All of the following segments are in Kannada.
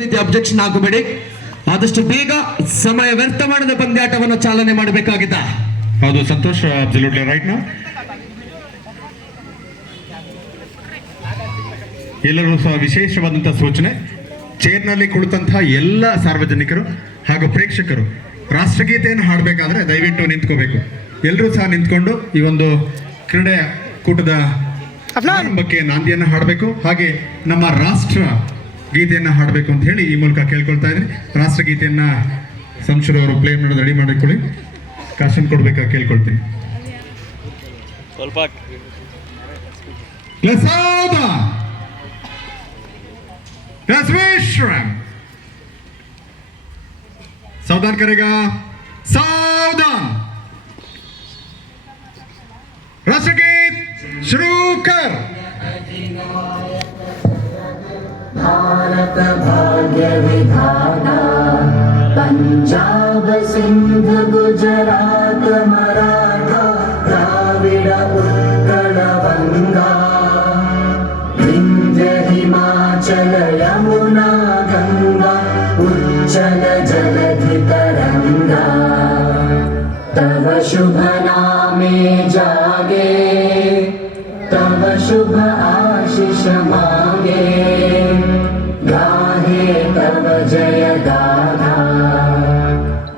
ರೀತಿ ಅಬ್ಜೆಕ್ಷನ್ ಆಗಬೇಡಿ. ಆದಷ್ಟು ಬೇಗ ಸಮಯ ವ್ಯರ್ಥ ಮಾಡದ ಪಂದ್ಯಾಟವನ್ನು ಚಾಲನೆ ಮಾಡಬೇಕಾಗಿದ್ದ. ಹೌದು ಸಂತೋಷ್, ಅಬ್ಸಲ್ಯೂಟ್ಲಿ ರೈಟ್. ನಾ ಎಲ್ಲರೂ ಸಹ ವಿಶೇಷವಾದಂತಹ ಸೂಚನೆ, ಚೇರ್ನಲ್ಲಿ ಕುಳಿತಂತಹ ಎಲ್ಲ ಸಾರ್ವಜನಿಕರು ಹಾಗೂ ಪ್ರೇಕ್ಷಕರು ರಾಷ್ಟ್ರಗೀತೆಯನ್ನು ಹಾಡಬೇಕಾದ್ರೆ ದಯವಿಟ್ಟು ನಿಂತ್ಕೋಬೇಕು. ಎಲ್ಲರೂ ಸಹ ನಿಂತ್ಕೊಂಡು ಈ ಒಂದು ಕ್ರೀಡೆ ಕೂಟದ ಆರಂಭಕ್ಕೆ ನಾಂದಿಯನ್ನು ಹಾಡಬೇಕು. ಹಾಗೆ ನಮ್ಮ ರಾಷ್ಟ್ರ ಗೀತೆಯನ್ನು ಹಾಡಬೇಕು ಅಂತ ಹೇಳಿ ಈ ಮೂಲಕ ಕೇಳ್ಕೊಳ್ತಾ ಇದ್ದೀನಿ. ರಾಷ್ಟ್ರಗೀತೆಯನ್ನ ಸಂಶುರು ಅವರು ಪ್ಲೇ ಮಾಡೋದು ರೆಡಿ ಮಾಡಿಕೊಳ್ಳಿ. ಕಾಶನ್ ಕೊಡ್ಬೇಕಾ ಕೇಳ್ಕೊಳ್ತೀನಿ. सावधान करेगा, सावधान. राष्ट्रगीत शुरू कर. भारत भाग्य विधाता, पंजाब सिंध गुजरात मराठा द्राविड उत्कल गंगा, विंध्य हिमाचल यमुना गंगा उज्जल जलधि तरंगा. तव शुभ नामे जागे, तव शुभ आशीष मांगे, गाहे तव जय गाथा.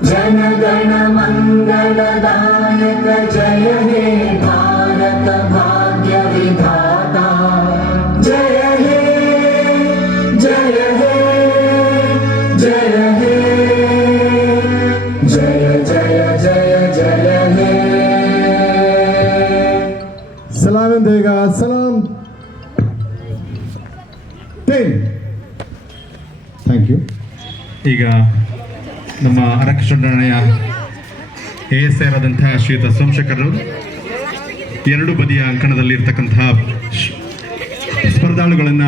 जन गण मंगल दायक जय हे भारत भाग्य विधाता. जय हे जय हे जय हे जय जय जय जय हे. सलाम देगा, सलाम. Thank you. ಈಗ ನಮ್ಮ ಅರಕೃಷ್ಣಯ್ಯ ASR ಆದಂತಹ ಶ್ರೀಯುತ ಸೋಮಶೇಖರ್ ಎರಡು ಬದಿಯ ಅಂಕಣದಲ್ಲಿ ಇರ್ತಕ್ಕಂತಹ ಸ್ಪರ್ಧಾಳುಗಳನ್ನ